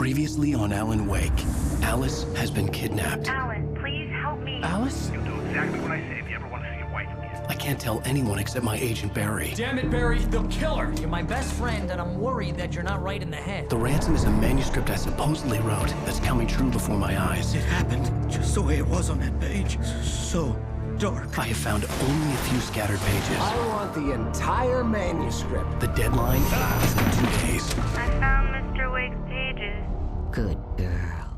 Previously on Alan Wake, Alice has been kidnapped. Alan, please help me. Alice? You'll do exactly what I say if you ever want to see your wife again. I can't tell anyone except my agent Barry. Damn it, Barry, they'll kill her. You're my best friend, and I'm worried that you're not right in the head. The ransom is a manuscript I supposedly wrote that's coming true before my eyes. It happened just the way it was on that page. So dark. I have found only a few scattered pages. I want the entire manuscript. The deadline is in 2 days. I found Mr. Wake's pages. Good girl.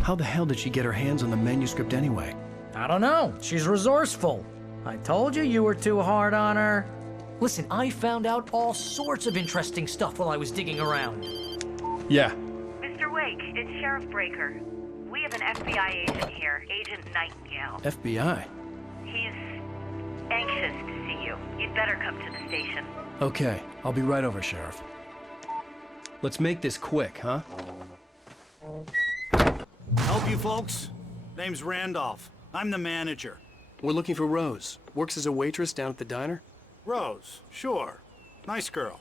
How the hell did she get her hands on the manuscript anyway? I don't know. She's resourceful. I told you you were too hard on her. Listen, I found out all sorts of interesting stuff while I was digging around. Yeah. Mr. Wake, it's Sheriff Breaker. We have an FBI agent here, Agent Nightingale. FBI? He's anxious to see you. You'd better come to the station. Okay, I'll be right over, Sheriff. Let's make this quick, huh? Help you folks? Name's Randolph. I'm the manager. We're looking for Rose. Works as a waitress down at the diner. Rose, sure. Nice girl.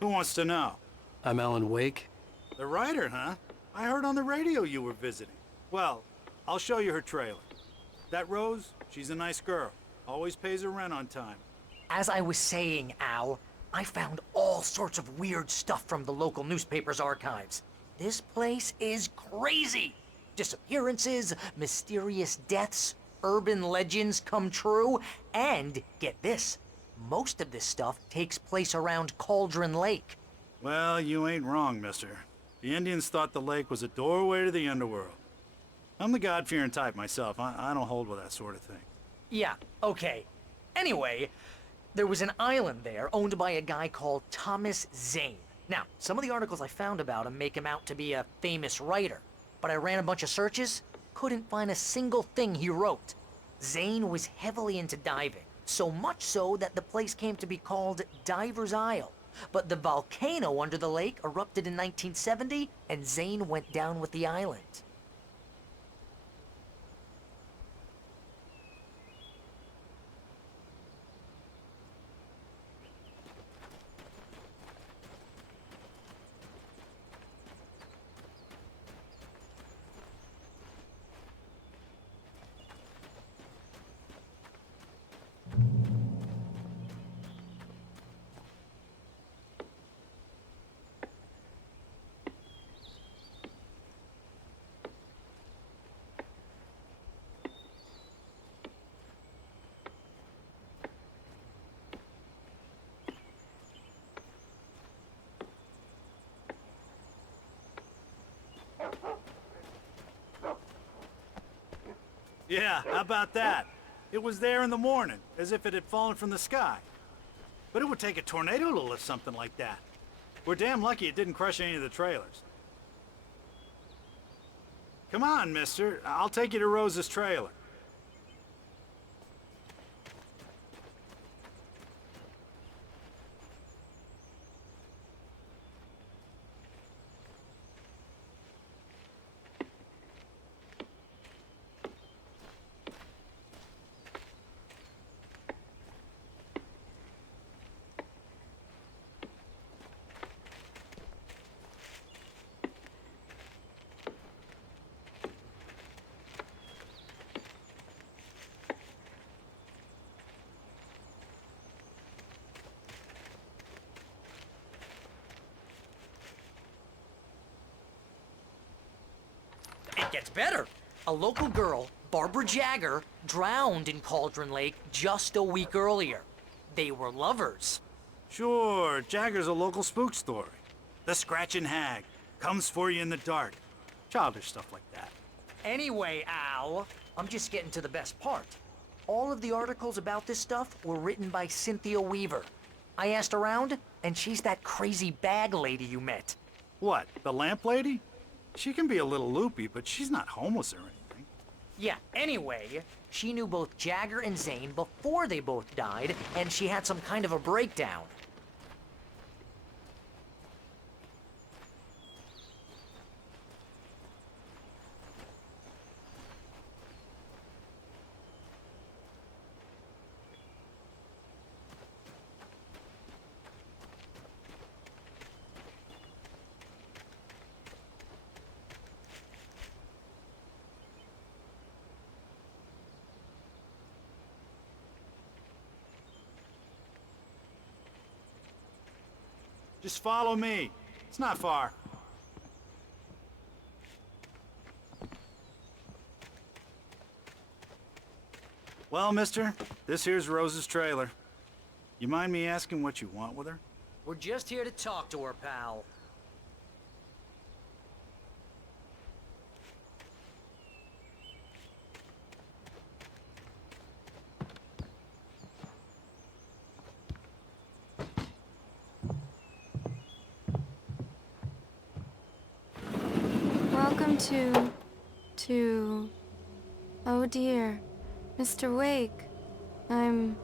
Who wants to know? I'm Alan Wake. The writer, huh? I heard on the radio you were visiting. Well, I'll show you her trailer. That Rose, she's a nice girl. Always pays her rent on time. As I was saying, Al, I found all sorts of weird stuff from the local newspaper's archives. This place is crazy. Disappearances, mysterious deaths, urban legends come true, and get this, most of this stuff takes place around Cauldron Lake. Well, you ain't wrong, mister. The Indians thought the lake was a doorway to the underworld. I'm the God-fearing type myself. I don't hold with that sort of thing. Yeah, okay. Anyway, there was an island there owned by a guy called Thomas Zane. Now, some of the articles I found about him make him out to be a famous writer, but I ran a bunch of searches, couldn't find a single thing he wrote. Zane was heavily into diving, so much so that the place came to be called Diver's Isle. But the volcano under the lake erupted in 1970, and Zane went down with the island. Yeah, how about that? It was there in the morning, as if it had fallen from the sky. But it would take a tornado to lift something like that. We're damn lucky it didn't crush any of the trailers. Come on, mister. I'll take you to Rose's trailer. It gets better. A local girl, Barbara Jagger, drowned in Cauldron Lake just a week earlier. They were lovers. Sure, Jagger's a local spook story. The Scratching Hag comes for you in the dark. Childish stuff like that. Anyway, Al, I'm just getting to the best part. All of the articles about this stuff were written by Cynthia Weaver. I asked around, and she's that crazy bag lady you met. What, the lamp lady? She can be a little loopy, but she's not homeless or anything. Yeah, anyway, she knew both Jagger and Zane before they both died, and she had some kind of a breakdown. Just follow me. It's not far. Well, mister, this here's Rose's trailer. You mind me asking what you want with her? We're just here to talk to her, pal. Welcome to... Oh dear, Mr. Wake. I'm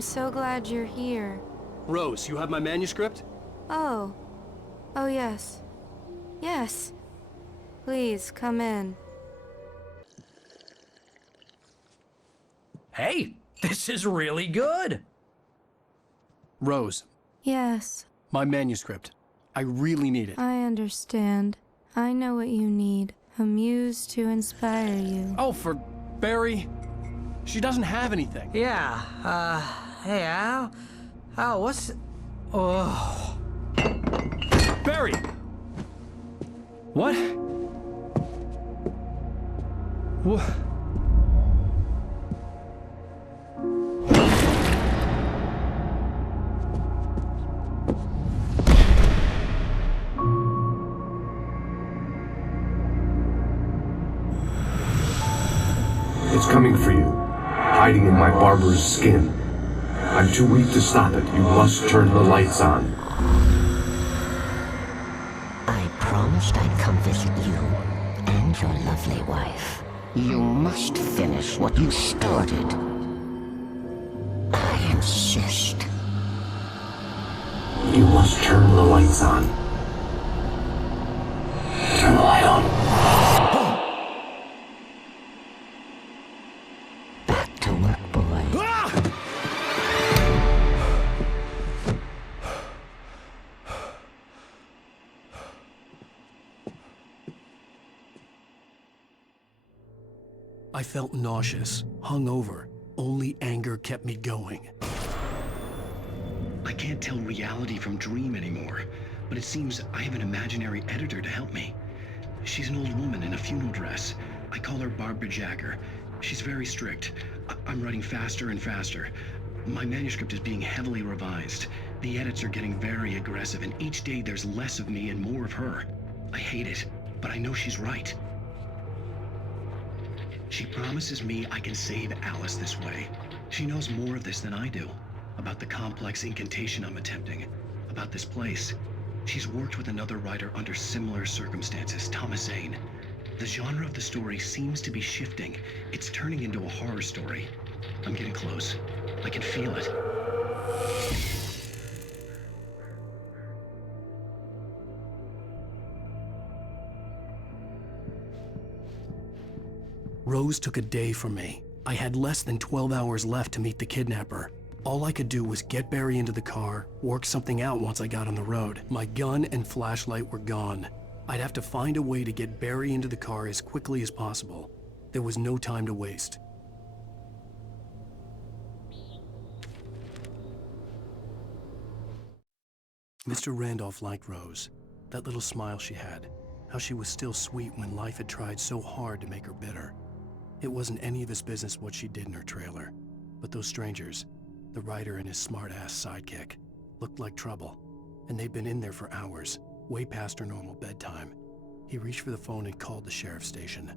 so glad you're here. Rose, you have my manuscript? Oh. Oh yes. Yes. Please, come in. Hey, this is really good! Rose, Yes, my manuscript. I really need it. I understand. I know what you need. A muse to inspire you. Oh, for Barry? She doesn't have anything. Yeah, hey, Al? Al, what's... Oh... Barry! What? What? It's coming for you, hiding in my barber's skin. I'm too weak to stop it. You must turn the lights on. I promised I'd come visit you and your lovely wife. You must finish what you started. I insist. You must turn the lights on. Turn the light on. Back to work, boy. I felt nauseous, hungover. Only anger kept me going. I can't tell reality from dream anymore, but it seems I have an imaginary editor to help me. She's an old woman in a funeral dress. I call her Barbara Jagger. She's very strict. I'm writing faster and faster. My manuscript is being heavily revised. The edits are getting very aggressive, and each day there's less of me and more of her. I hate it, but I know she's right. She promises me I can save Alice this way. She knows more of this than I do. About the complex incantation I'm attempting. About this place. She's worked with another writer under similar circumstances, Thomas Zane. The genre of the story seems to be shifting. It's turning into a horror story. I'm getting close. I can feel it. Rose took a day from me. I had less than 12 hours left to meet the kidnapper. All I could do was get Barry into the car, work something out once I got on the road. My gun and flashlight were gone. I'd have to find a way to get Barry into the car as quickly as possible. There was no time to waste. Mr. Randolph liked Rose. That little smile she had. How she was still sweet when life had tried so hard to make her bitter. It wasn't any of his business what she did in her trailer. But those strangers, the writer and his smart-ass sidekick, looked like trouble. And they'd been in there for hours, way past her normal bedtime. He reached for the phone and called the sheriff's station.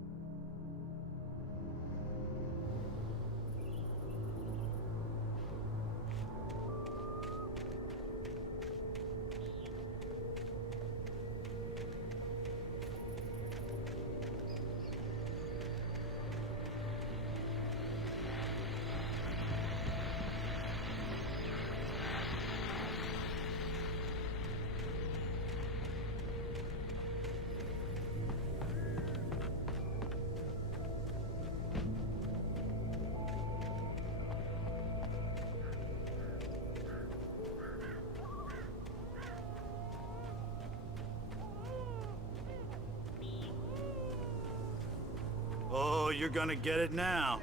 You're gonna get it now.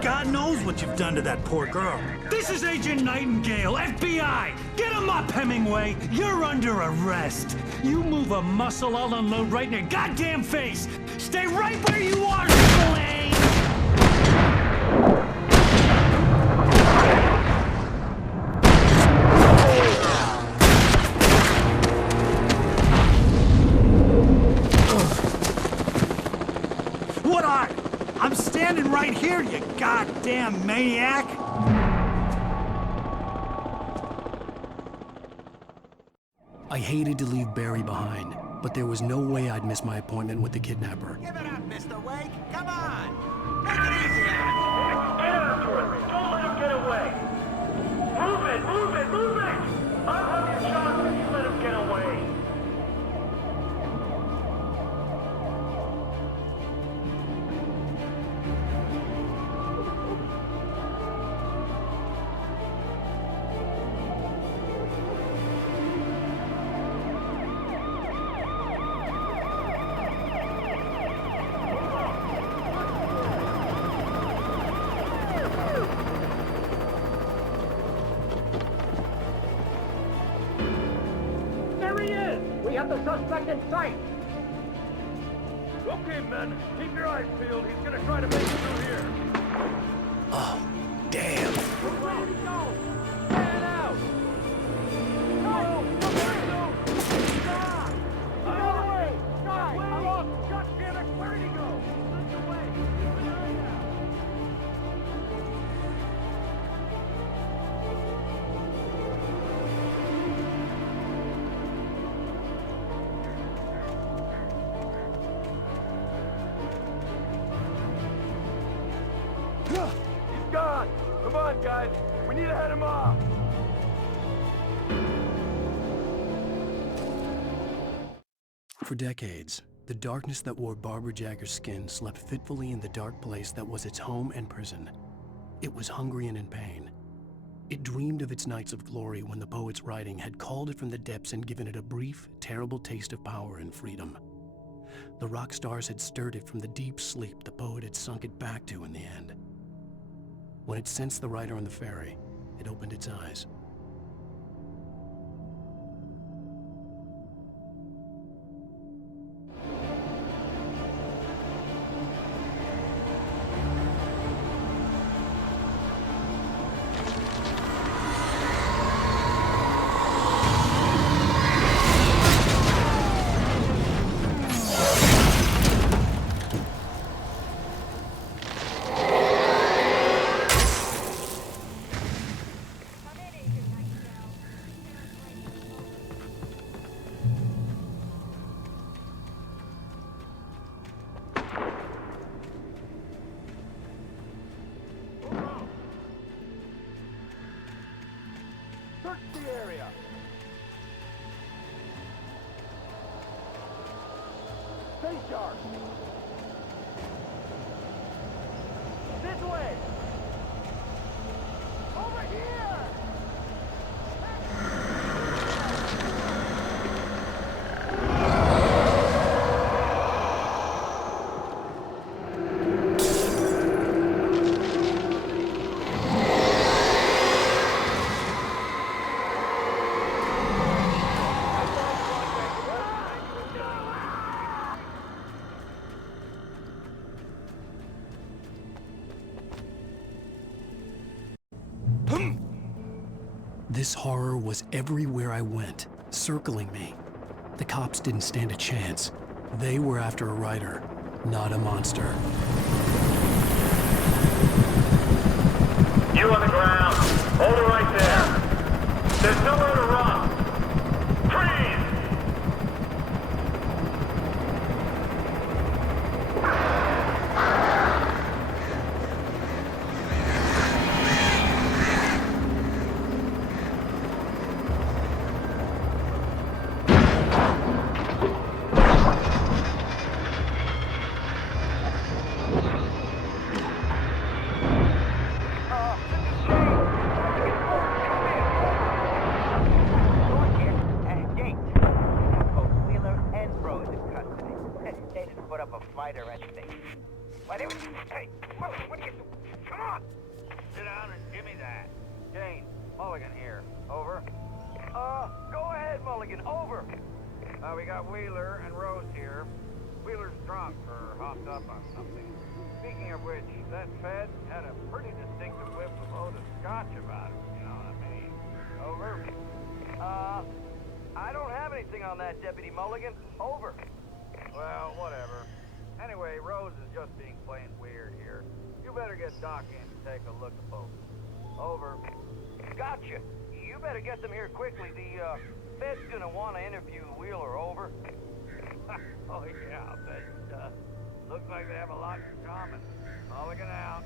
God God knows what you've done to that poor girl. This is Agent Nightingale, FBI! Get him up, Hemingway! You're under arrest! You move a muscle, I'll unload right in your goddamn face! Stay right where you are, Triple A! What are you? I'm standing right here, you goddamn maniac! I hated to leave Barry behind, but there was no way I'd miss my appointment with the kidnapper. Give it up, Mr. Wake. Come on. Make it easy on him. Get after him. Don't let him get away. Move it, move it, move it! I'll have your shot if you let him get away. We have the suspect in sight. Okay, men, keep your eyes peeled. He's gonna try to make it through here. Oh, damn. We're ready to go. Get it out! No! No! Stop! No way! Guy, Wait! God damn it! Where did he go? Lift away! Keep an eye out! He's gone! Come on, guys! We need to head him off! For decades, the darkness that wore Barbara Jagger's skin slept fitfully in the dark place that was its home and prison. It was hungry and in pain. It dreamed of its nights of glory when the poet's writing had called it from the depths and given it a brief, terrible taste of power and freedom. The rock stars had stirred it from the deep sleep the poet had sunk it back to in the end. When it sensed the writer on the ferry, it opened its eyes. Search the area! Stay sharp! This way! Over here! This horror was everywhere I went, circling me. The cops didn't stand a chance. They were after a writer, not a monster. You on the ground. Hold it right there. There's nowhere to run. Freeze! Or anything. But it was, hey, what are you doing? Come on! Mulligan, over! We got Wheeler and Rose here. Wheeler's drunk or hopped up on something. Speaking of which, that Fed had a pretty distinctive whiff of Otis Scotch about it, you know what I mean? Over. I don't have anything on that, Deputy Mulligan. Over. Well, whatever. Anyway, Rose is just being plain weird here. You better get Doc in to take a look at both. Over. Gotcha. You better get them here quickly. The Fed's gonna want to interview Wheeler. Over. Oh yeah, I'll bet it does. Looks like they have a lot in common. Mulligan out.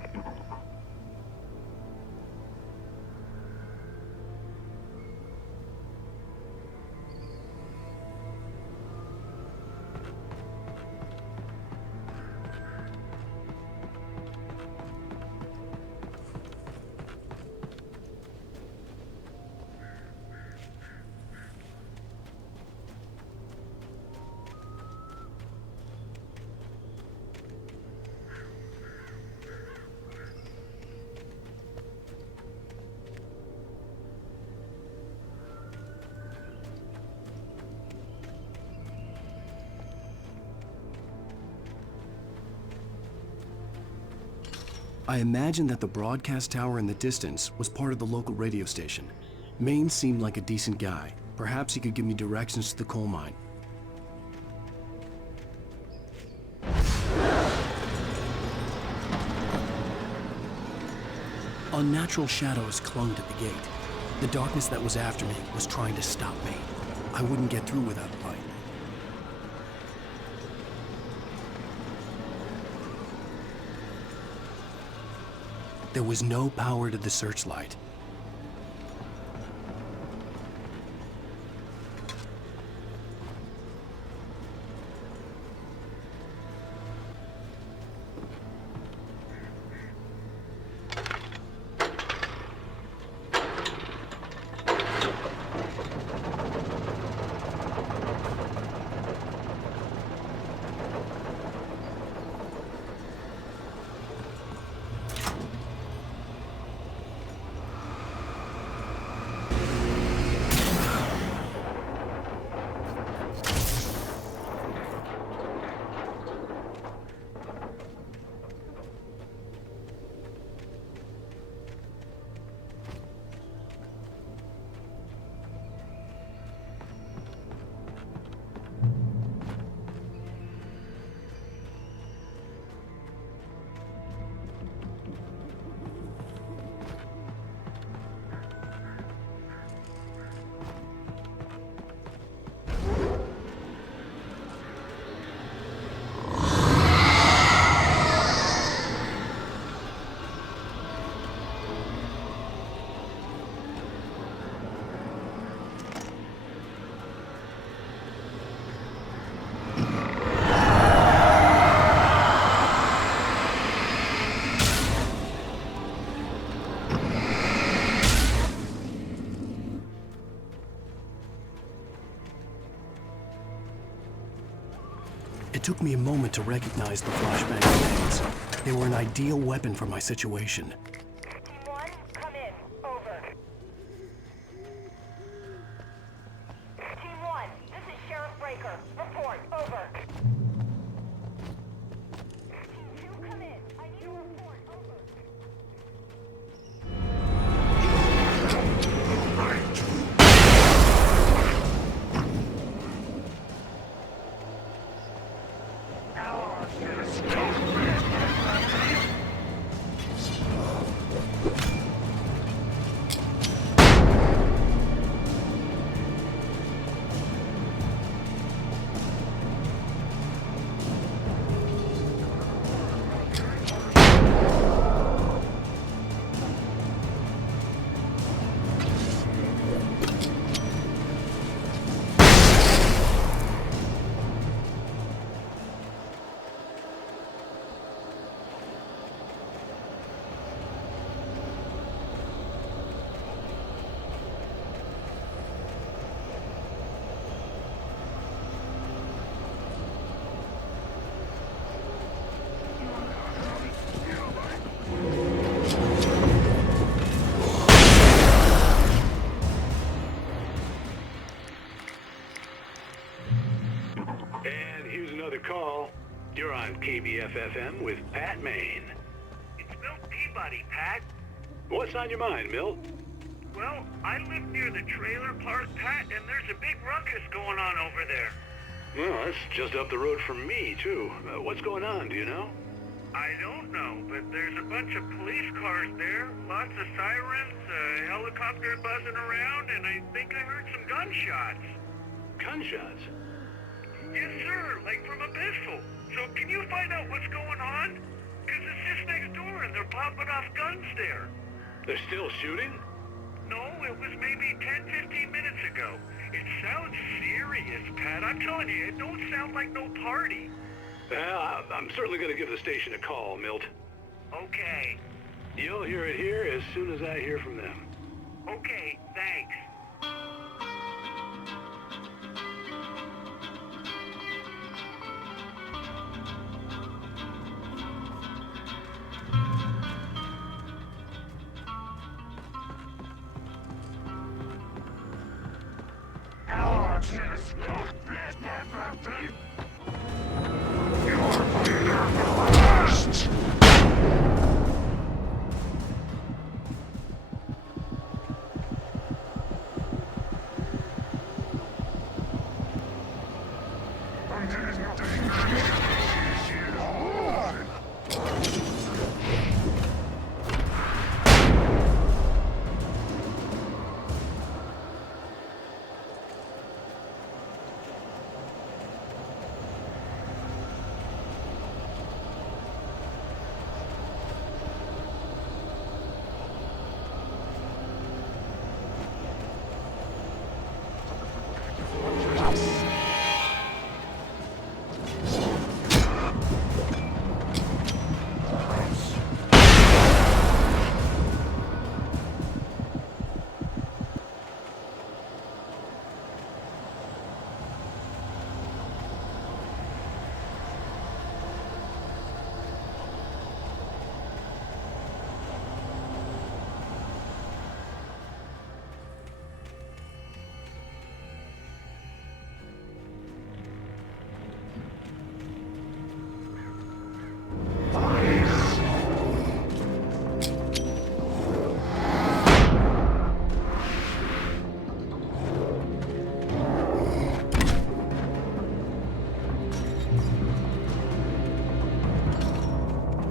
I imagined that the broadcast tower in the distance was part of the local radio station. Maine seemed like a decent guy. Perhaps he could give me directions to the coal mine. Unnatural shadows clung to the gate. The darkness that was after me was trying to stop me. I wouldn't get through without a light. There was no power to the searchlight. It took me a moment to recognize the flashbang grenades. They were an ideal weapon for my situation. Team 1, come in. Over. Team 1, this is Sheriff Breaker. Report. Over. Team 2, come in. I need a report. Over. KBFFM with Pat Maine. It's Milt Peabody, Pat. What's on your mind, Milt? Well, I live near the trailer park, Pat, and there's a big ruckus going on over there. Well, that's just up the road from me, too. What's going on, do you know? I don't know, but there's a bunch of police cars there, lots of sirens, a helicopter buzzing around, and I think I heard some gunshots. Gunshots? Yes, sir, like from a pistol. So can you find out what's going on? Because it's just next door and they're popping off guns there. They're still shooting? No, it was maybe 10, 15 minutes ago. It sounds serious, Pat. I'm telling you, it don't sound like no party. Well, I'm certainly going to give the station a call, Milt. Okay. You'll hear it here as soon as I hear from them. Okay, thanks.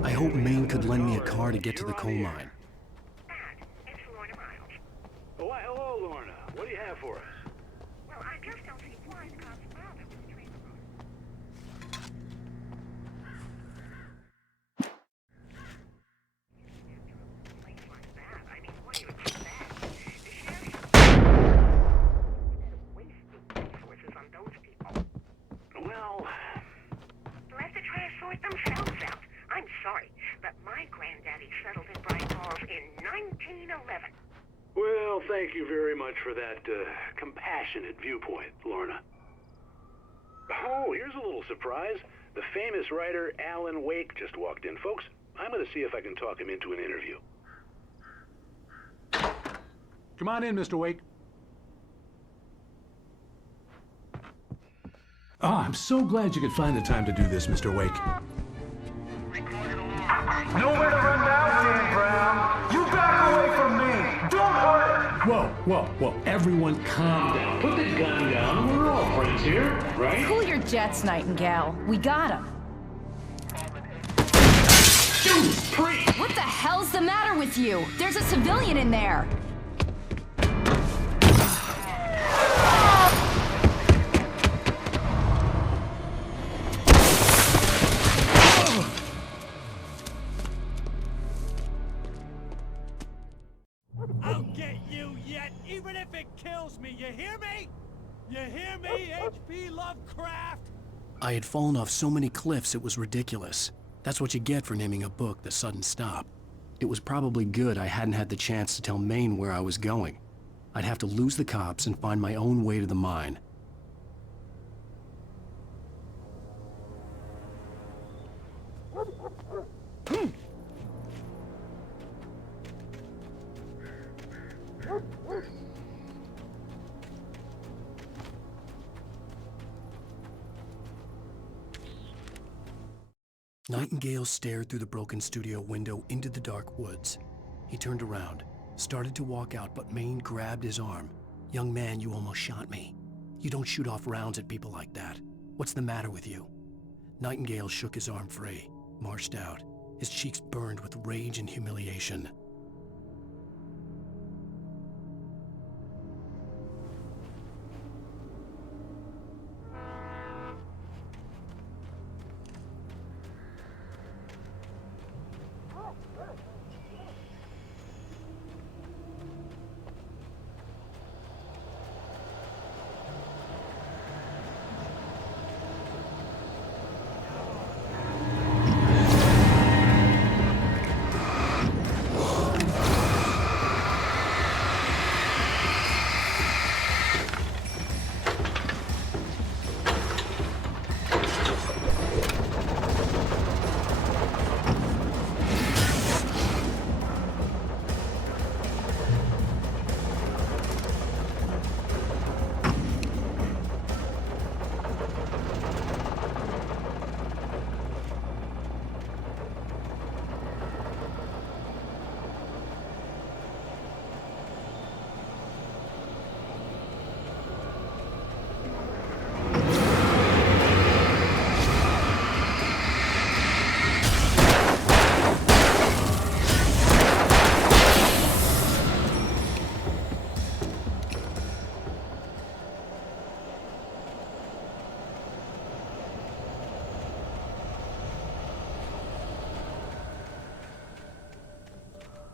I hope Maine could lend me a car to get to the coal mine. It's Lorna Miles. Oh, why, hello, Lorna. What do you have for us? Well, I just don't see why the cops bother with the trailer park. Place like that, I mean, what do you expect? The sheriff should wasting resources on those people. Well, They'll have to try to sort themselves out. I'm sorry, but my granddaddy settled in Bright Falls in 1911. well, thank you very much for that compassionate viewpoint, Lorna. Oh, here's a little surprise. The famous writer Alan Wake just walked in. Folks, I'm going to see if I can talk him into an interview. Come on in, Mr. Wake. Oh, I'm so glad you could find the time to do this, Mr. Wake. Nowhere to run now, Dan Brown. You back away from me. Don't hurt. Whoa. Everyone calm down. Put the gun down. We're all friends here, right? Cool your jets, Nightingale. We got him. Judas Priest! What the hell's the matter with you? There's a civilian in there. I'll get you yet, even if it kills me. You hear me? You hear me, H.P. Lovecraft? I had fallen off so many cliffs it was ridiculous. That's what you get for naming a book The Sudden Stop. It was probably good I hadn't had the chance to tell Maine where I was going. I'd have to lose the cops and find my own way to the mine. Nightingale stared through the broken studio window into the dark woods. He turned around, started to walk out, but Maine grabbed his arm. "Young man, you almost shot me. You don't shoot off rounds at people like that. What's the matter with you?" Nightingale shook his arm free, marched out. His cheeks burned with rage and humiliation.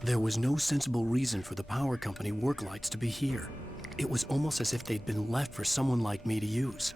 There was no sensible reason for the power company work lights to be here. It was almost as if they'd been left for someone like me to use.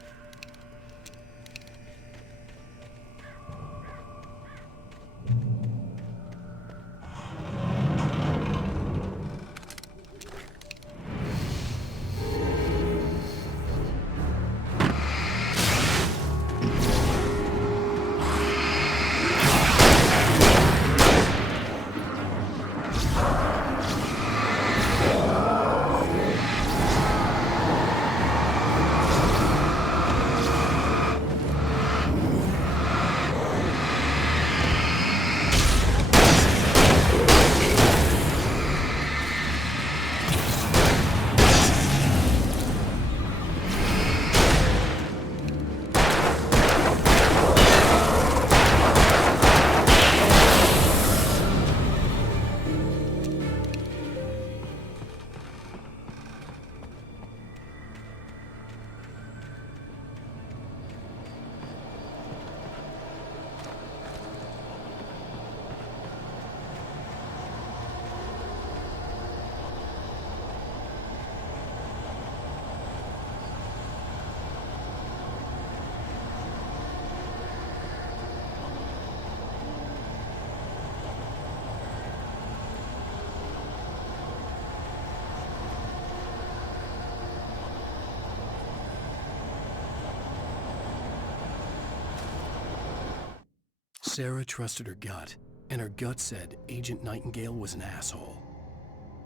Sarah trusted her gut, and her gut said Agent Nightingale was an asshole.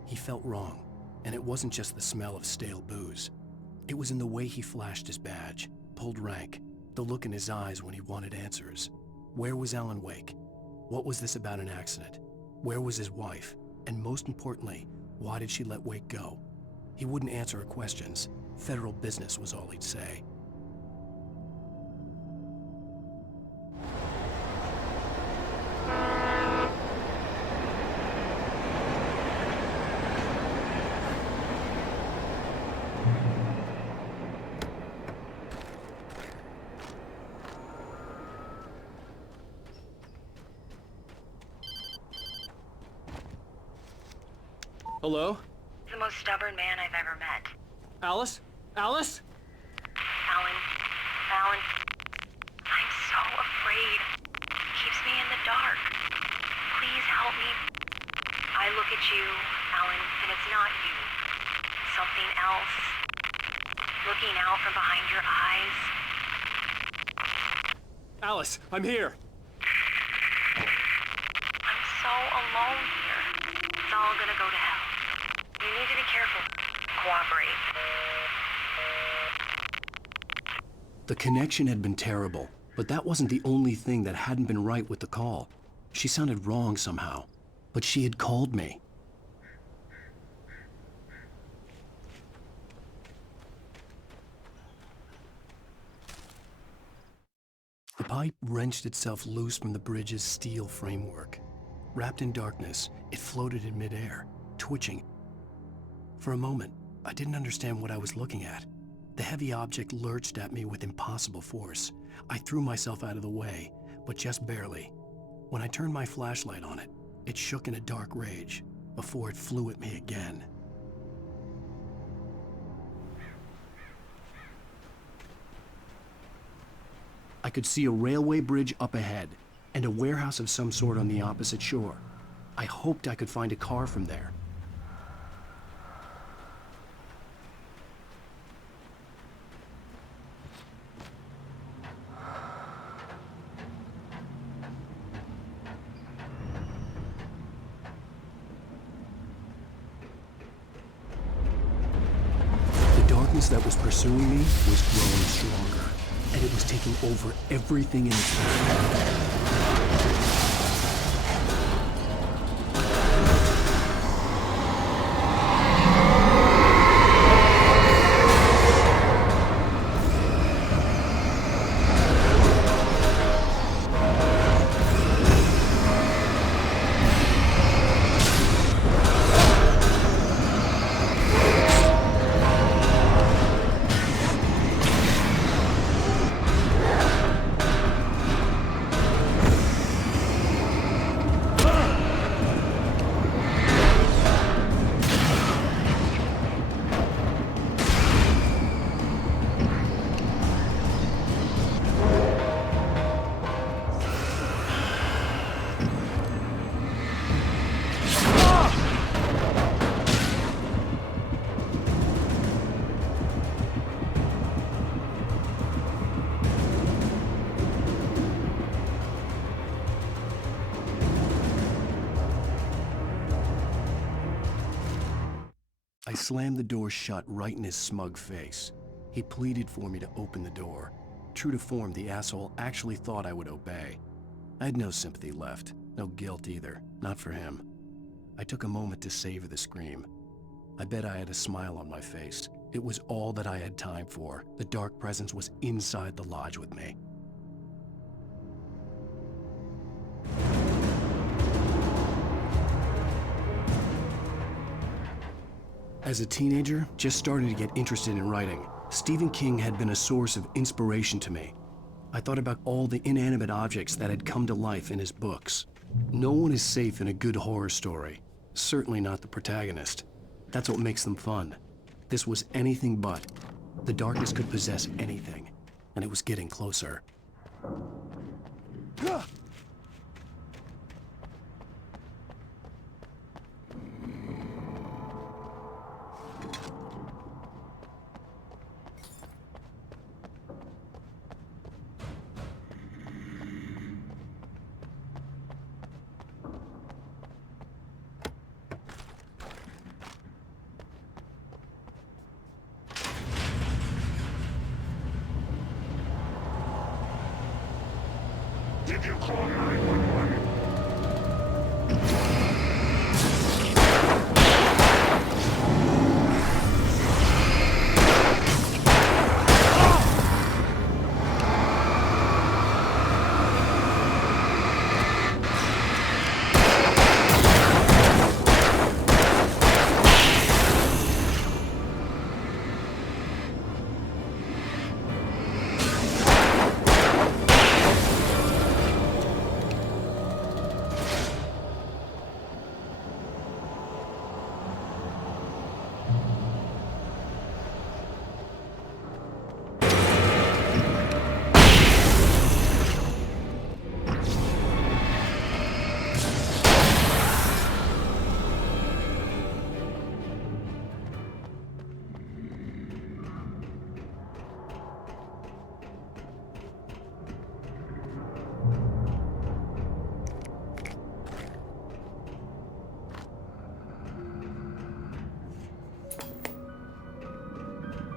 He felt wrong, and it wasn't just the smell of stale booze. It was in the way he flashed his badge, pulled rank, the look in his eyes when he wanted answers. Where was Alan Wake? What was this about an accident? Where was his wife? And most importantly, why did she let Wake go? He wouldn't answer her questions. Federal business was all he'd say. Hello? The most stubborn man I've ever met. Alice? Alice? Alan. I'm so afraid. He keeps me in the dark. Please help me. I look at you, Alan, and it's not you. Something else. Looking out from behind your eyes. Alice, I'm here. I'm so alone here. It's all gonna go to hell. You need to be careful. Cooperate. The connection had been terrible, But that wasn't the only thing that hadn't been right with the call. She sounded wrong somehow, but she had called me. The pipe wrenched itself loose from the bridge's steel framework. Wrapped in darkness, it floated in midair, twitching. For a moment, I didn't understand what I was looking at. The heavy object lurched at me with impossible force. I threw myself out of the way, but just barely. When I turned my flashlight on it, it shook in a dark rage before it flew at me again. I could see a railway bridge up ahead and a warehouse of some sort on the opposite shore. I hoped I could find a car from there. The darkness that was pursuing me was growing stronger, and it was taking over everything in its path. I slammed the door shut right in his smug face. He pleaded for me to open the door. True to form, the asshole actually thought I would obey. I had no sympathy left, no guilt either, not for him. I took a moment to savor the scream. I bet I had a smile on my face. It was all that I had time for. The dark presence was inside the lodge with me. As a teenager, just starting to get interested in writing, Stephen King had been a source of inspiration to me. I thought about all the inanimate objects that had come to life in his books. No one is safe in a good horror story. Certainly not the protagonist. That's what makes them fun. This was anything but. The darkness could possess anything, and it was getting closer. Did you call 911?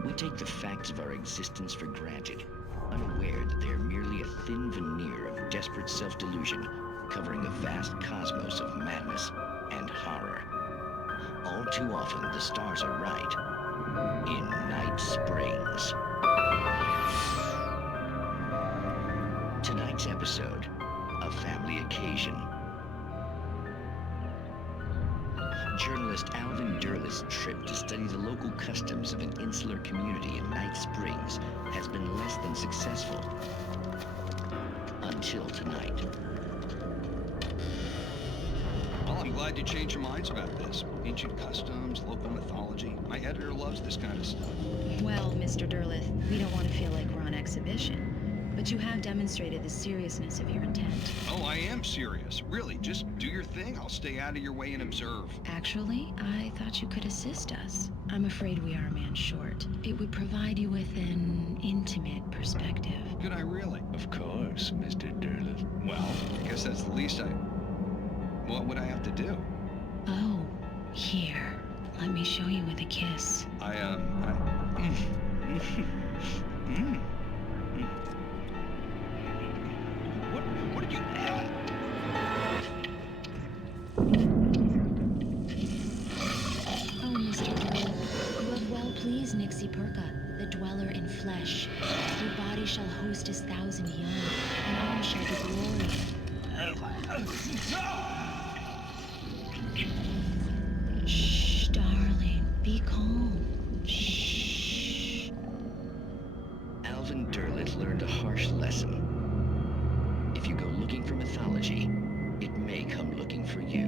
We take the facts of our existence for granted, unaware that they are merely a thin veneer of desperate self-delusion, covering a vast cosmos of madness and horror. All too often, the stars are right. In Night Springs. Tonight's episode, A Family Occasion. Journalist Alvin Derleth's trip to study the local customs of an insular community in Night Springs has been less than successful. Until tonight. Well, I'm glad you changed your minds about this. Ancient customs, local mythology. My editor loves this kind of stuff. Well, Mr. Derleth, we don't want to feel like we're on exhibition. But you have demonstrated the seriousness of your intent. Oh, I am serious. Really, just do your thing. I'll stay out of your way and observe. Actually, I thought you could assist us. I'm afraid we are a man short. It would provide you with an intimate perspective. Could I really? Of course, Mr. Derleth. Well, I guess that's the least What would I have to do? Oh, here. Let me show you with a kiss. What did you... Oh, Mr. Derleth, you have well pleased Nixie Perka, the dweller in flesh. Your body shall host his 1,000 young, and all shall be glory. Shh, darling, be calm. Shh. Alvin Derleth learned a harsh lesson. If you go looking for mythology, it may come looking for you.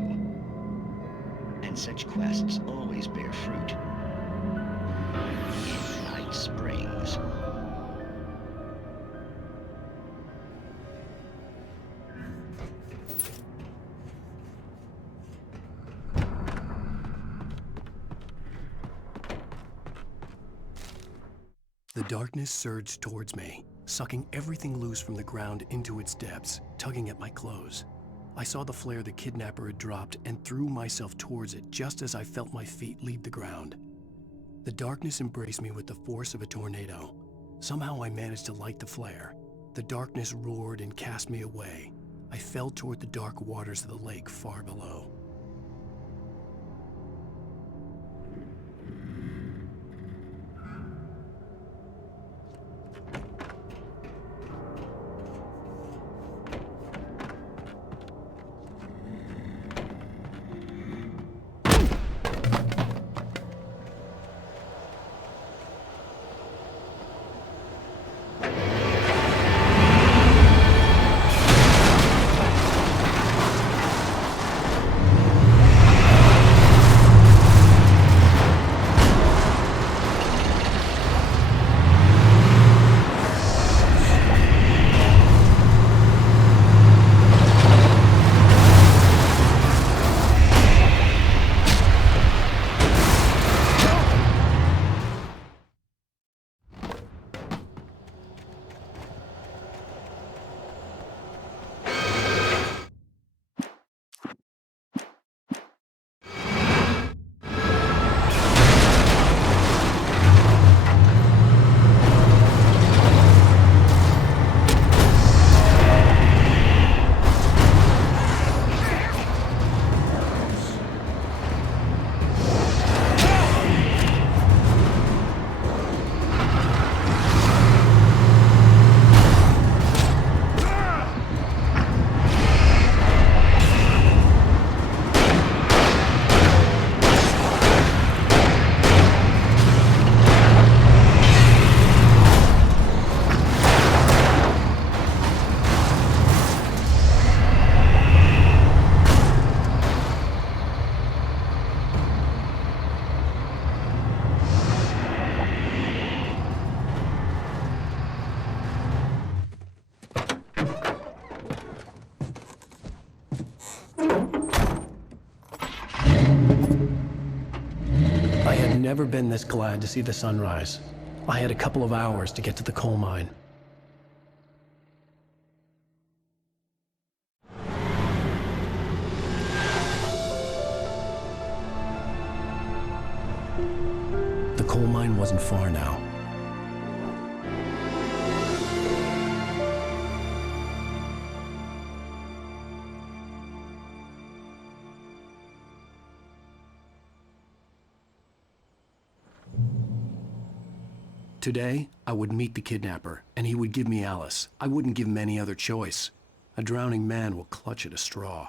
And such quests always bear fruit. In Night Springs. The darkness surged towards me, sucking everything loose from the ground into its depths, tugging at my clothes. I saw the flare the kidnapper had dropped and threw myself towards it just as I felt my feet leave the ground. The darkness embraced me with the force of a tornado. Somehow I managed to light the flare. The darkness roared and cast me away. I fell toward the dark waters of the lake far below. Never been this glad to see the sunrise. I had a couple of hours to get to the coal mine. The coal mine wasn't far now. Today, I would meet the kidnapper, and he would give me Alice. I wouldn't give him any other choice. A drowning man will clutch at a straw.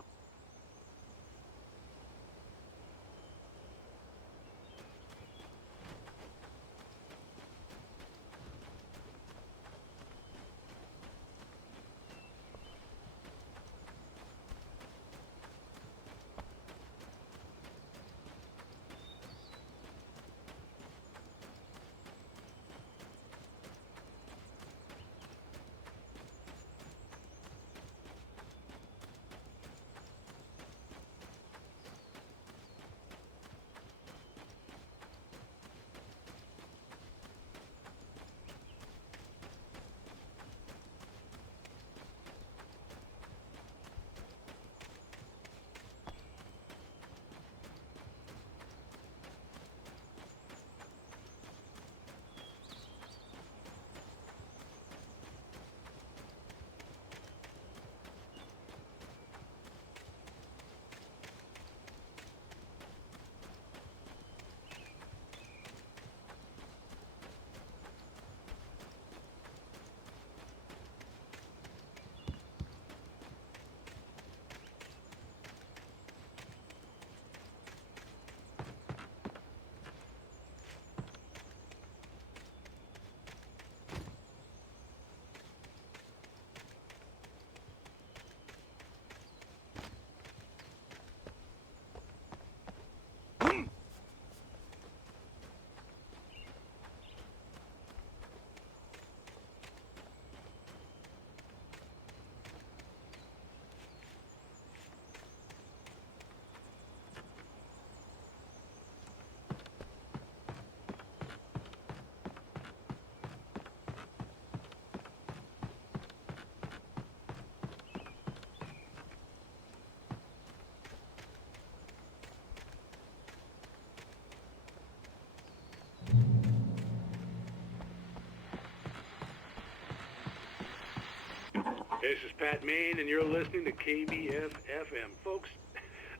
This is Pat Main, and you're listening to KBF-FM. Folks,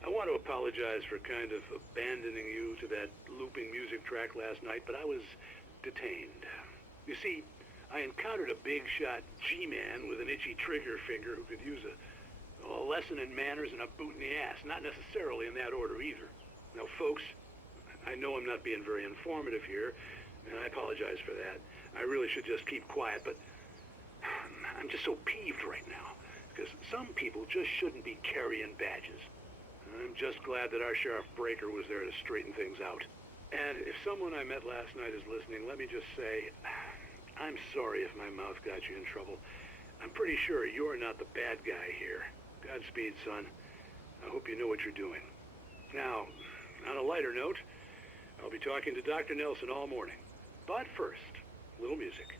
I want to apologize for kind of abandoning you to that looping music track last night, but I was detained. You see, I encountered a big-shot G-man with an itchy trigger finger who could use a lesson in manners and a boot in the ass, not necessarily in that order either. Now, folks, I know I'm not being very informative here, and I apologize for that. I really should just keep quiet, but I'm just so peeved right now, because some people just shouldn't be carrying badges. I'm just glad that our Sheriff Breaker was there to straighten things out. And if someone I met last night is listening, let me just say, I'm sorry if my mouth got you in trouble. I'm pretty sure you're not the bad guy here. Godspeed, son. I hope you know what you're doing. Now, on a lighter note, I'll be talking to Dr. Nelson all morning. But first, a little music.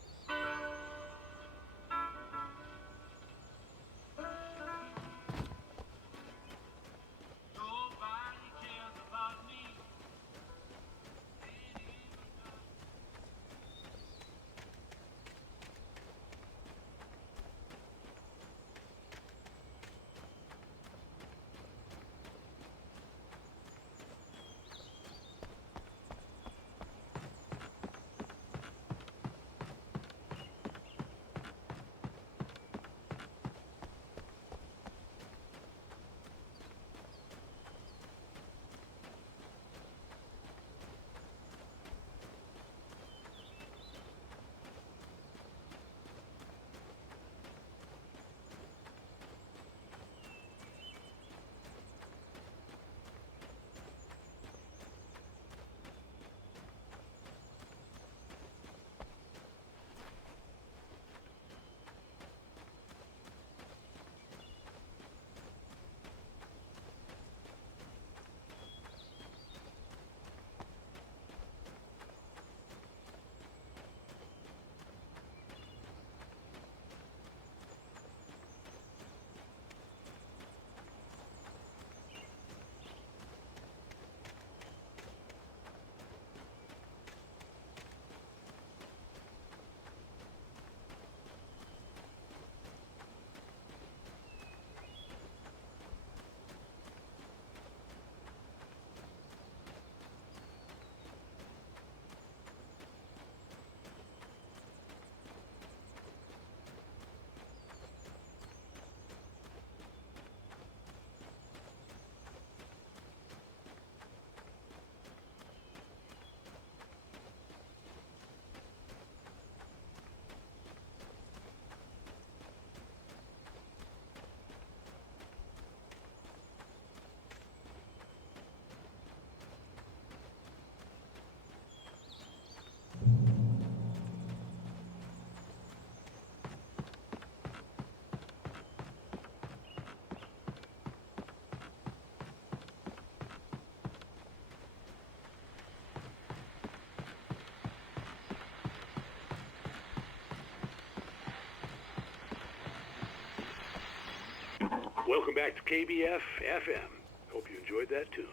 Welcome back to KBF FM. Hope you enjoyed that tune.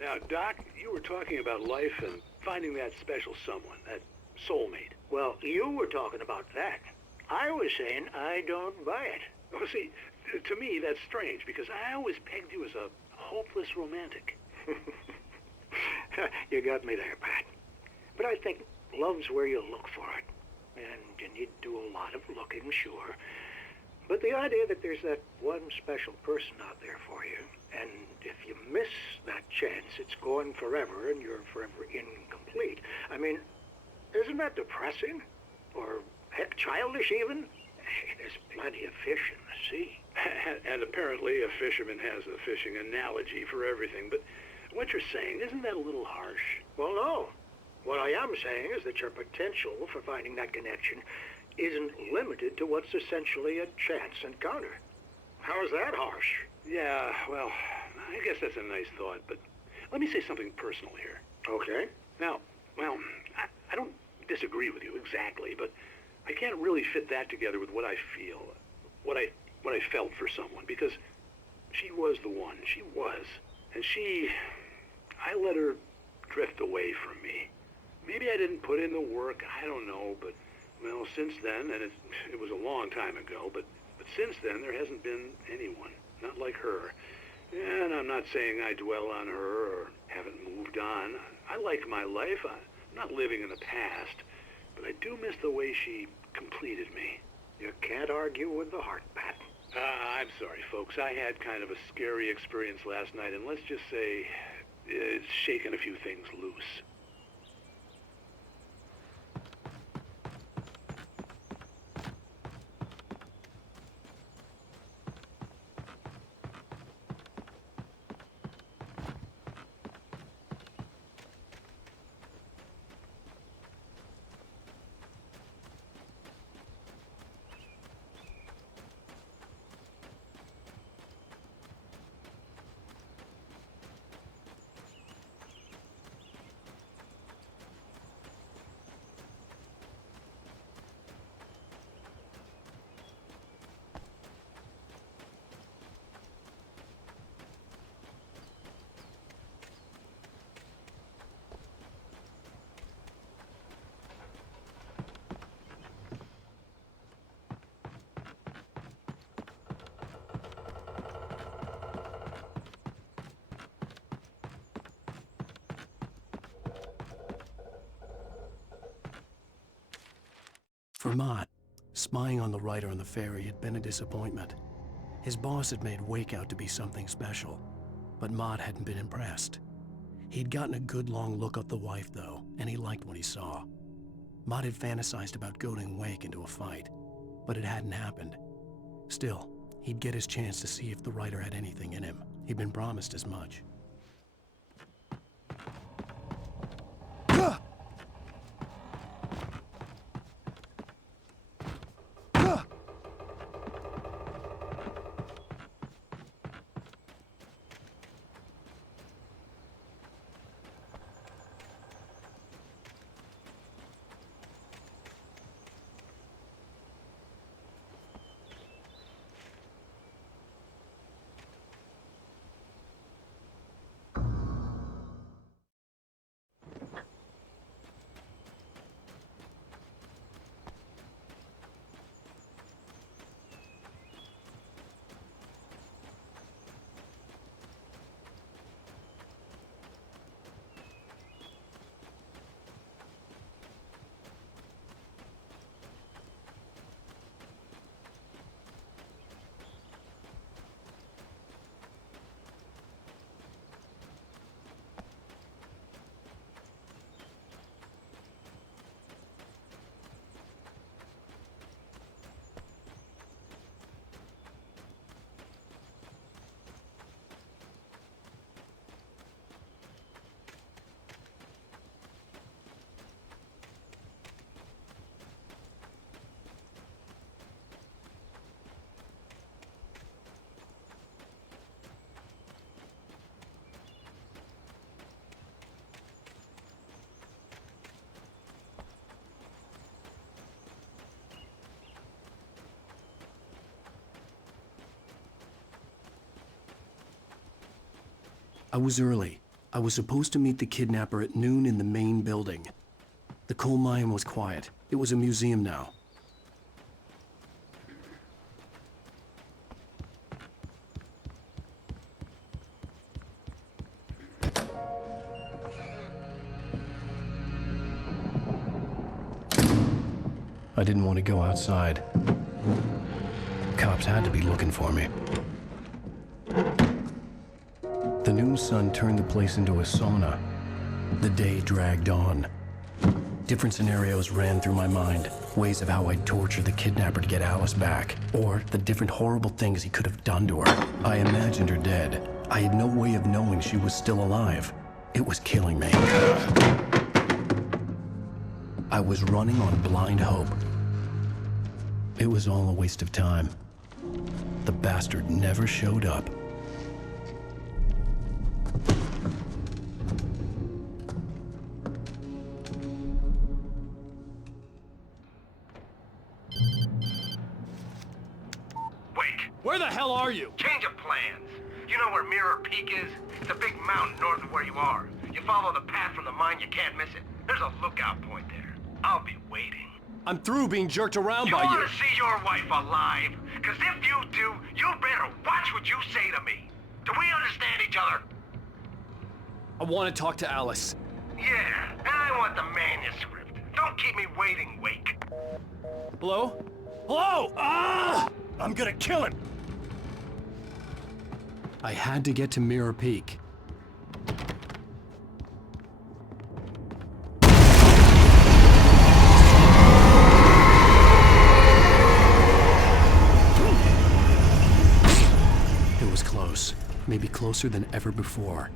Now, Doc, you were talking about life and finding that special someone, that soulmate. Well, you were talking about that. I was saying I don't buy it. Oh, see, to me, that's strange, because I always pegged you as a hopeless romantic. You got me there, Pat. But I think love's where you look for it. And you need to do a lot of looking, sure. But the idea that there's that one special person out there for you, and if you miss that chance, it's gone forever and you're forever incomplete. I mean, isn't that depressing? Or, heck, childish even? There's plenty of fish in the sea. And apparently a fisherman has a fishing analogy for everything, but what you're saying, isn't that a little harsh? Well, no. What I am saying is that your potential for finding that connection isn't limited to what's essentially a chance encounter. How is that harsh? Yeah, well, I guess that's a nice thought, but let me say something personal here. Okay. Now, well, I don't disagree with you exactly, but I can't really fit that together with what I feel, what I felt for someone, because she was the one. She was. And I let her drift away from me. Maybe I didn't put in the work, I don't know, but, well, since then, and it was a long time ago, but since then, there hasn't been anyone, not like her. And I'm not saying I dwell on her or haven't moved on. I like my life. I'm not living in the past, but I do miss the way she completed me. You can't argue with the heart, Pat. I'm sorry, folks. I had kind of a scary experience last night, and let's just say it's shaken a few things loose. For Mott, spying on the writer on the ferry had been a disappointment. His boss had made Wake out to be something special, but Mott hadn't been impressed. He'd gotten a good long look at the wife, though, and he liked what he saw. Mott had fantasized about goading Wake into a fight, but it hadn't happened. Still, he'd get his chance to see if the writer had anything in him. He'd been promised as much. was early. I was supposed to meet the kidnapper at noon in the main building. The coal mine was quiet. It was a museum now. I didn't want to go outside. Cops had to be looking for me. The noon sun turned the place into a sauna. The day dragged on. Different scenarios ran through my mind. Ways of how I'd torture the kidnapper to get Alice back. Or the different horrible things he could have done to her. I imagined her dead. I had no way of knowing she was still alive. It was killing me. I was running on blind hope. It was all a waste of time. The bastard never showed up. Where the hell are you? Change of plans. You know where Mirror Peak is? It's a big mountain north of where you are. You follow the path from the mine, you can't miss it. There's a lookout point there. I'll be waiting. I'm through being jerked around by you. You want to see your wife alive? Because if you do, you better watch what you say to me. Do we understand each other? I want to talk to Alice. Yeah, and I want the manuscript. Don't keep me waiting, Wake. Hello? Hello! Ah! I'm gonna kill him! I had to get to Mirror Peak. It was close. Maybe closer than ever before.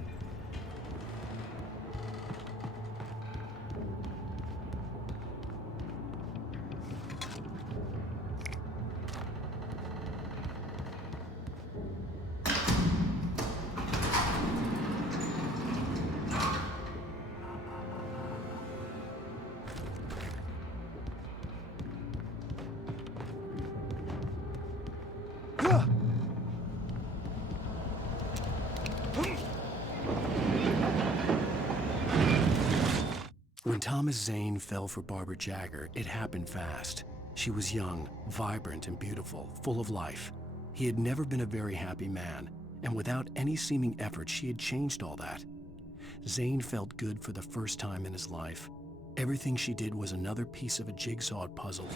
When Thomas Zane fell for Barbara Jagger, it happened fast. She was young, vibrant, and beautiful, full of life. He had never been a very happy man, and without any seeming effort, she had changed all that. Zane felt good for the first time in his life. Everything she did was another piece of a jigsaw puzzle.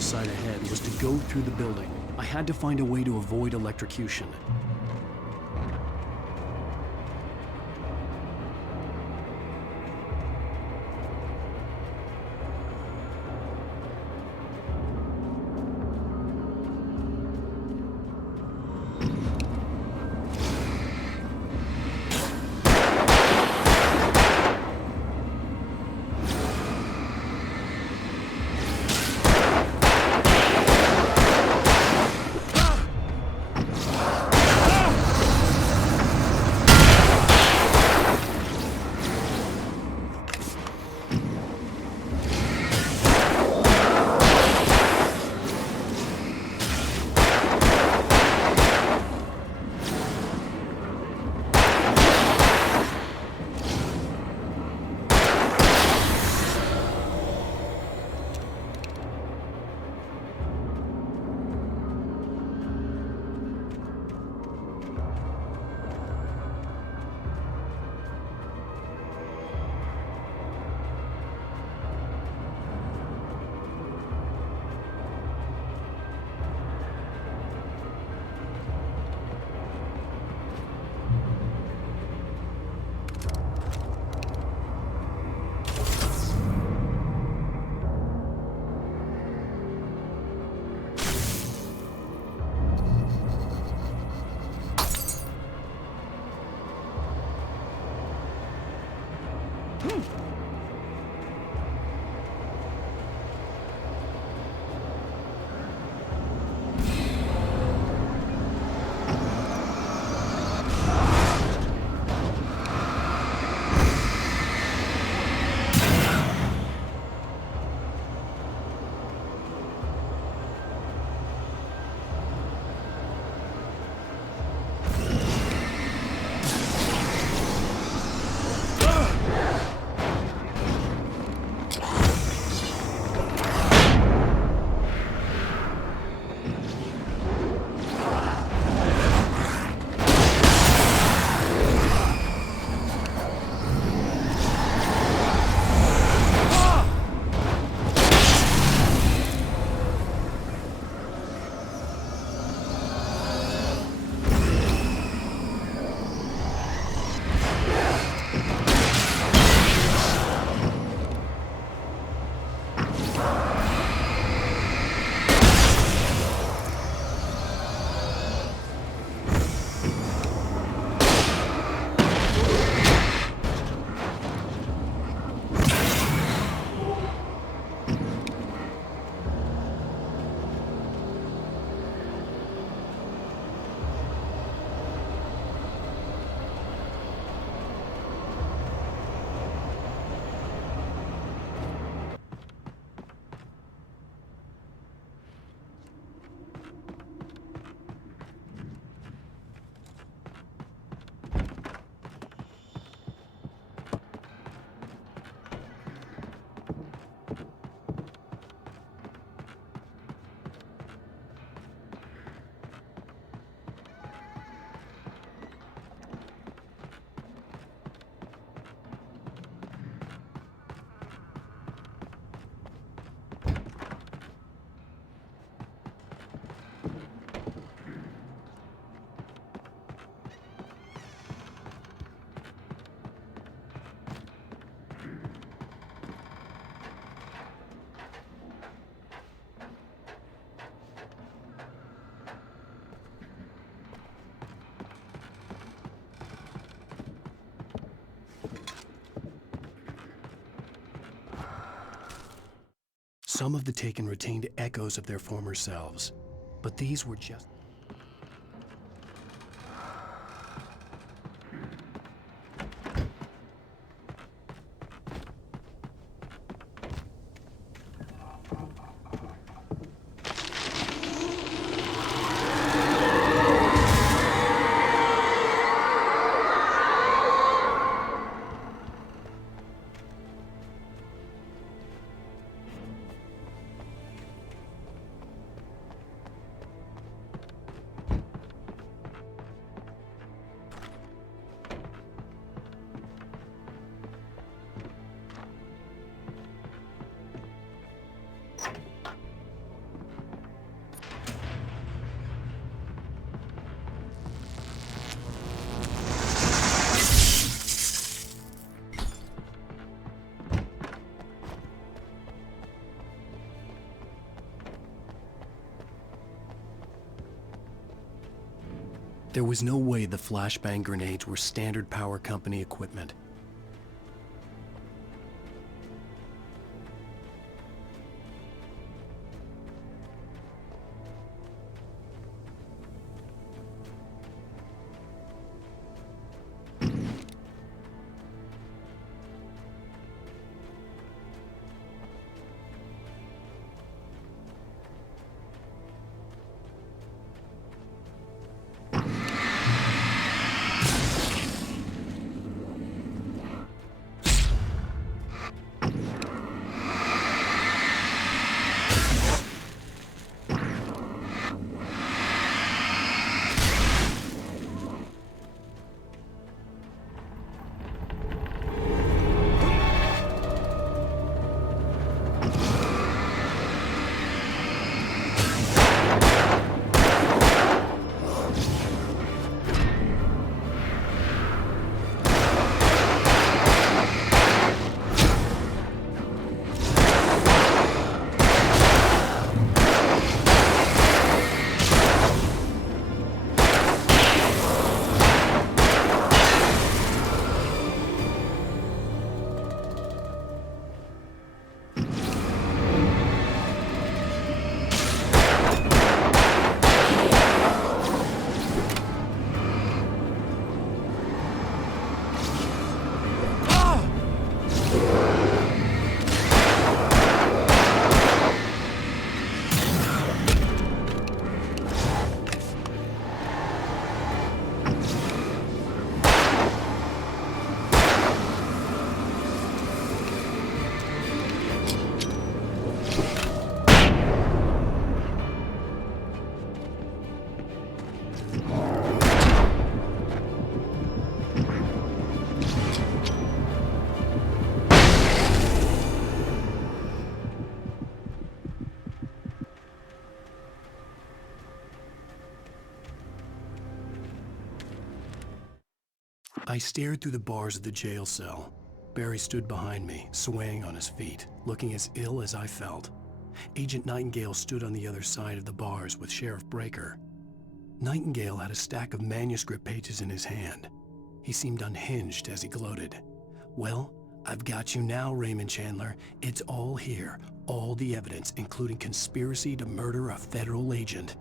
hillside ahead was to go through the building. I had to find a way to avoid electrocution. Some of the taken retained echoes of their former selves, but these were just... There was no way the flashbang grenades were standard power company equipment. I stared through the bars of the jail cell. Barry stood behind me, swaying on his feet, looking as ill as I felt. Agent Nightingale stood on the other side of the bars with Sheriff Breaker. Nightingale had a stack of manuscript pages in his hand. He seemed unhinged as he gloated. "Well, I've got you now, Raymond Chandler. It's all here, all the evidence, including conspiracy to murder a federal agent."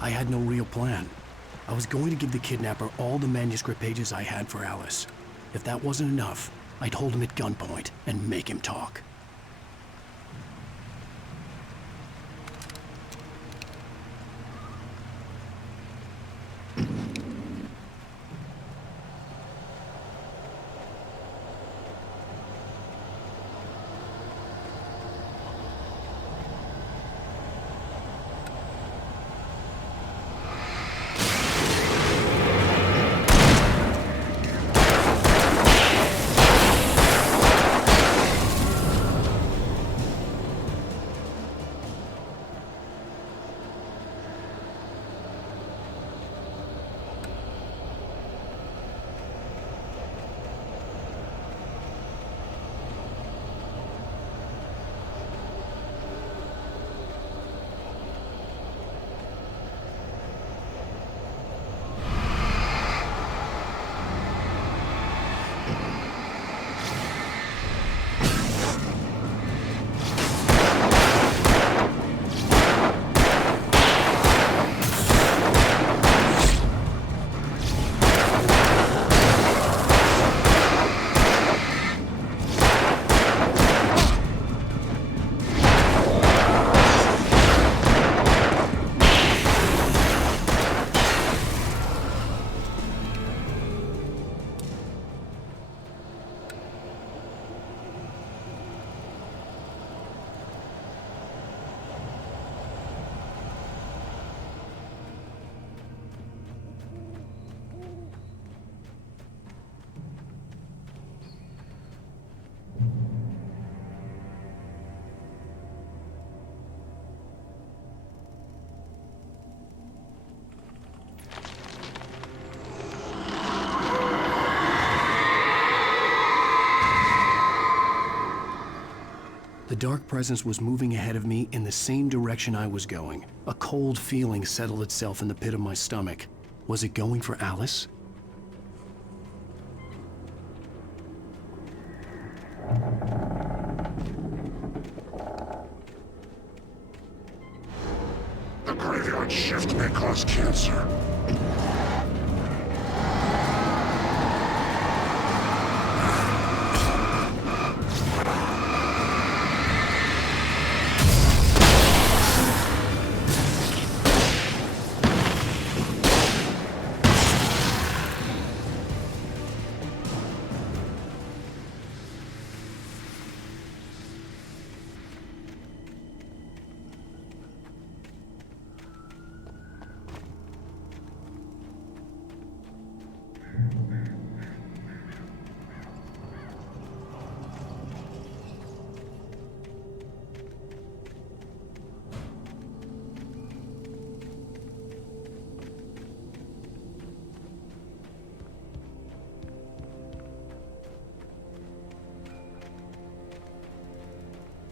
I had no real plan. I was going to give the kidnapper all the manuscript pages I had for Alice. If that wasn't enough, I'd hold him at gunpoint and make him talk. The dark presence was moving ahead of me in the same direction I was going. A cold feeling settled itself in the pit of my stomach. Was it going for Alice? The graveyard shift may cause cancer.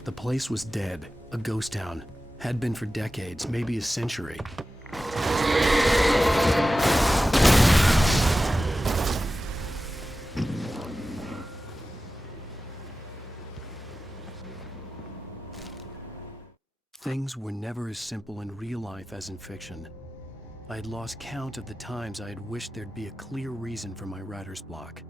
The place was dead, a ghost town. Had been for decades, maybe a century. Things were never as simple in real life as in fiction. I had lost count of the times I had wished there'd be a clear reason for my writer's block.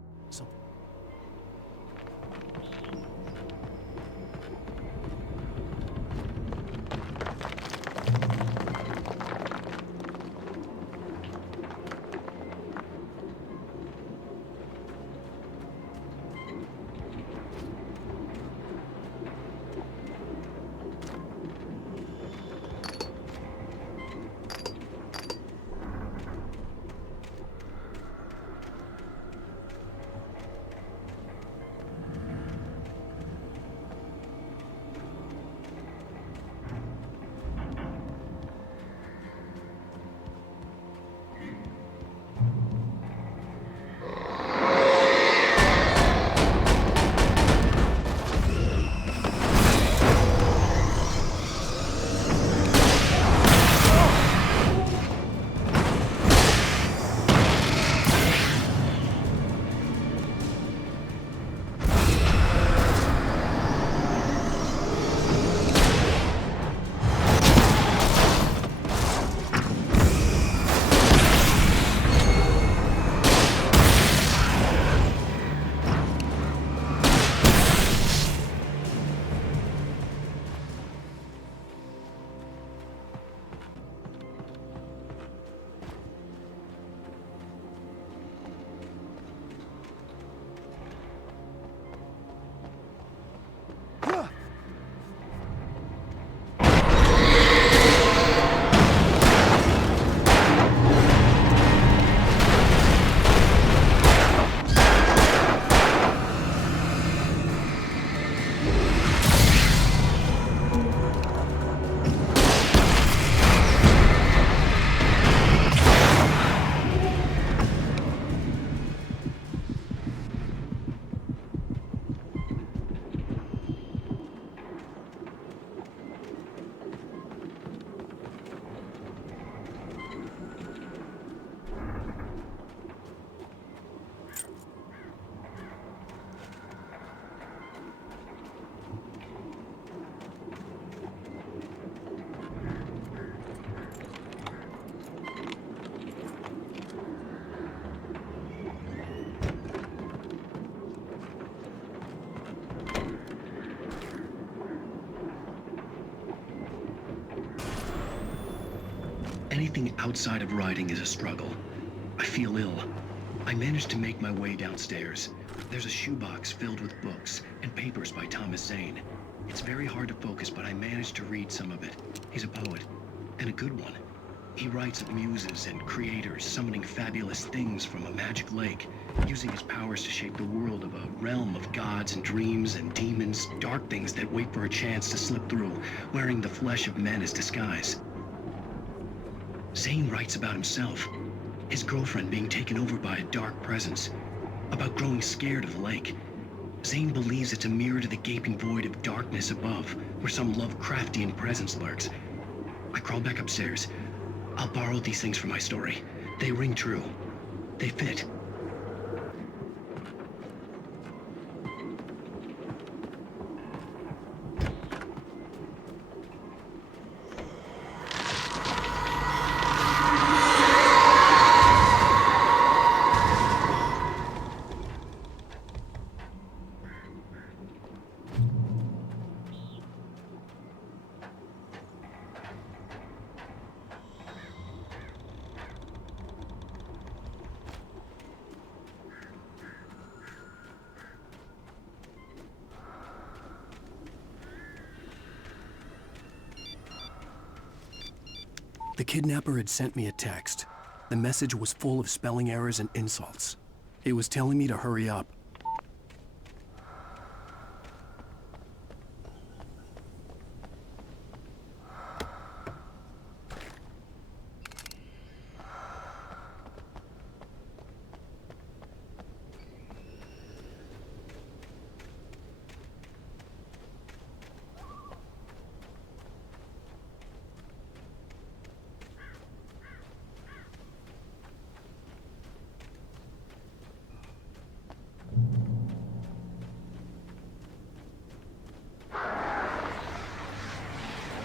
Anything outside of writing is a struggle. I feel ill. I managed to make my way downstairs. There's a shoebox filled with books and papers by Thomas Zane. It's very hard to focus, but I managed to read some of it. He's a poet, and a good one. He writes of muses and creators summoning fabulous things from a magic lake, using his powers to shape the world of a realm of gods and dreams and demons, dark things that wait for a chance to slip through, wearing the flesh of men as disguise. Zane writes about himself, his girlfriend being taken over by a dark presence, about growing scared of the lake. Zane believes it's a mirror to the gaping void of darkness above, where some Lovecraftian presence lurks. I crawl back upstairs. I'll borrow these things for my story. They ring true. They fit. The kidnapper had sent me a text. The message was full of spelling errors and insults. It was telling me to hurry up.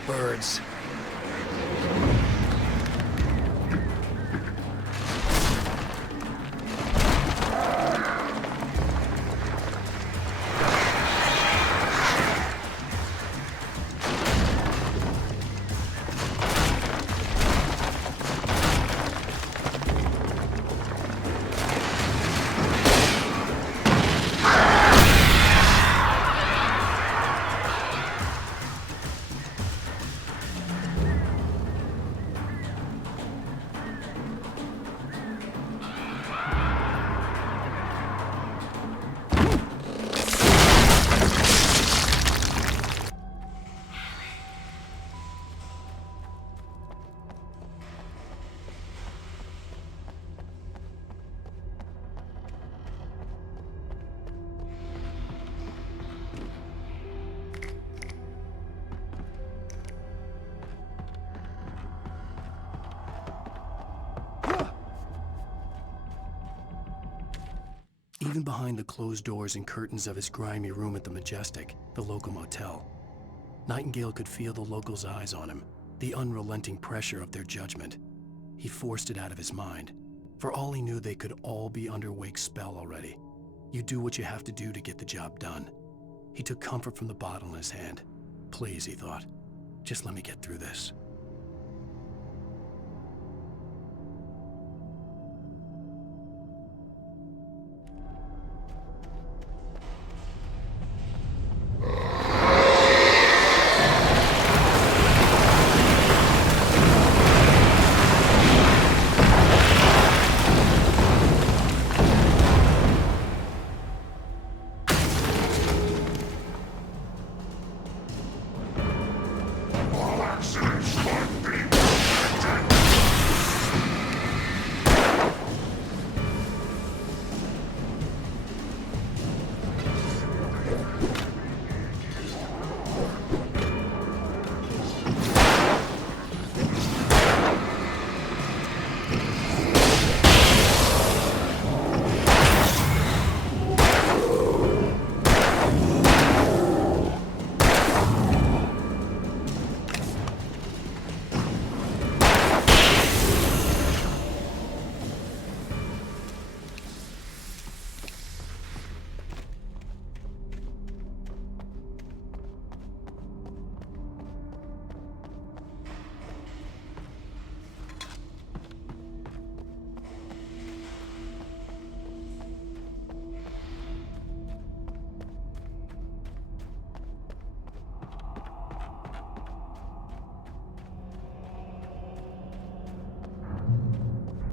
Birds. Even behind the closed doors and curtains of his grimy room at the Majestic, the local motel, Nightingale could feel the locals' eyes on him, the unrelenting pressure of their judgment. He forced it out of his mind. For all he knew, they could all be under Wake's spell already. You do what you have to do to get the job done. He took comfort from the bottle in his hand. Please, he thought, just let me get through this.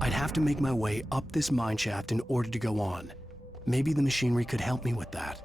I'd have to make my way up this mineshaft in order to go on. Maybe the machinery could help me with that.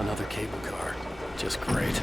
Another cable car. Just great.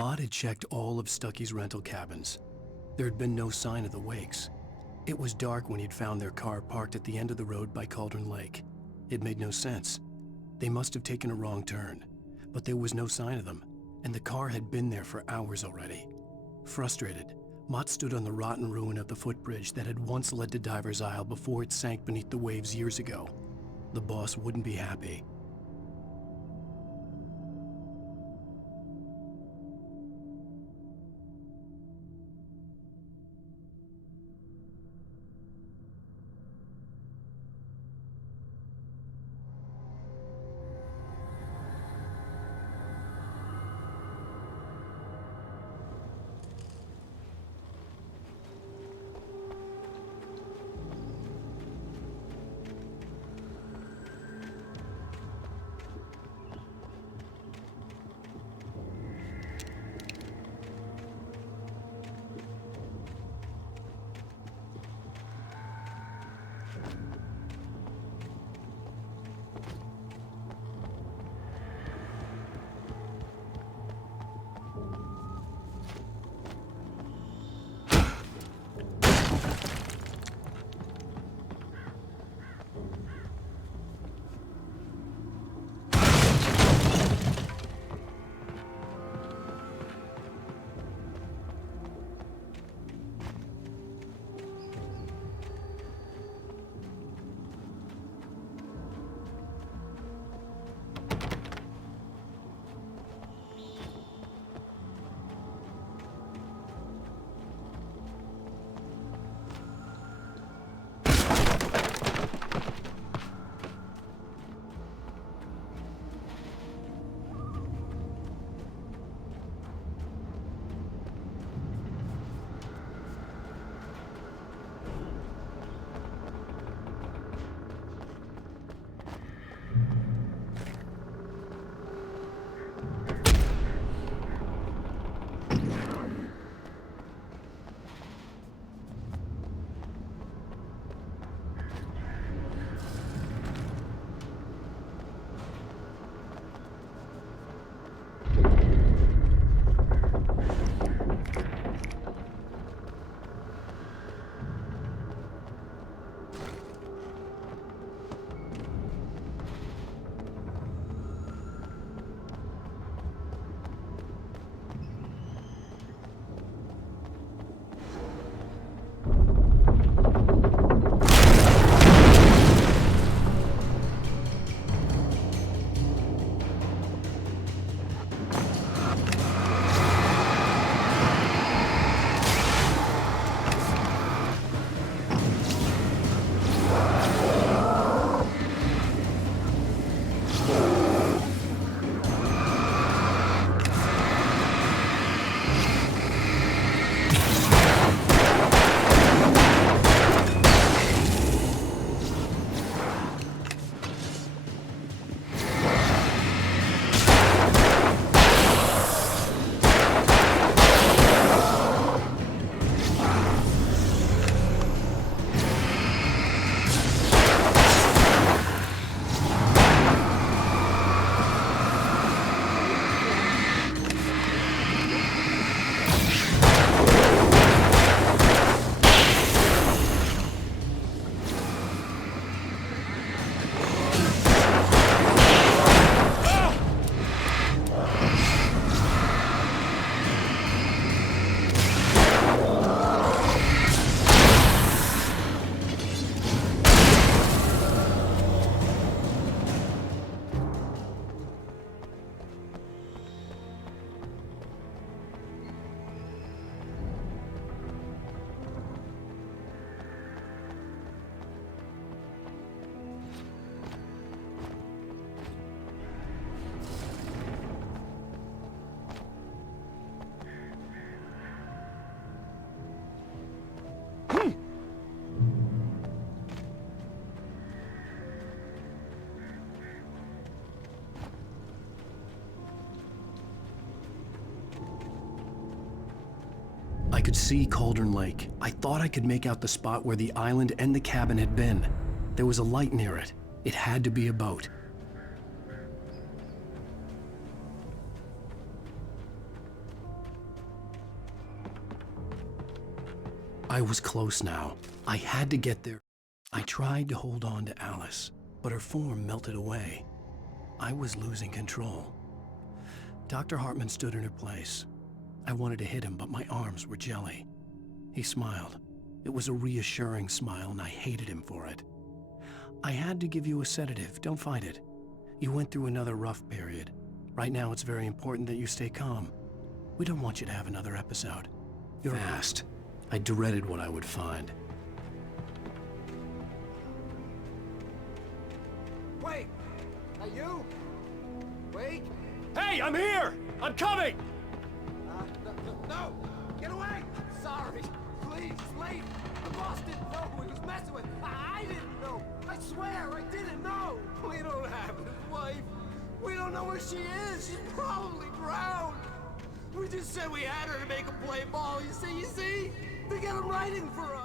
Maud had checked all of Stucky's rental cabins. There had been no sign of the wakes. It was dark when he'd found their car parked at the end of the road by Cauldron Lake. It made no sense. They must have taken a wrong turn, but there was no sign of them, and the car had been there for hours already. Frustrated, Mott stood on the rotten ruin of the footbridge that had once led to Diver's Isle before it sank beneath the waves years ago. The boss wouldn't be happy. I could see Cauldron Lake. I thought I could make out the spot where the island and the cabin had been. There was a light near it. It had to be a boat. I was close now. I had to get there. I tried to hold on to Alice. but her form melted away. I was losing control. Dr. Hartman stood in her place. I wanted to hit him, but my arms were jelly. He smiled. It was a reassuring smile, and I hated him for it. I had to give you a sedative. Don't fight it. You went through another rough period. Right now, it's very important that you stay calm. We don't want you to have another episode. You're fast. I dreaded what I would find. Wait! Are you? Wait! Hey, I'm here! I'm coming! No! Get away! Sorry! Please, it's late! The boss didn't know who he was messing with! I didn't know! I swear, I didn't know! We don't have his wife! We don't know where she is! She's probably drowned! We just said we had her to make him play ball, you see? To get him writing for us!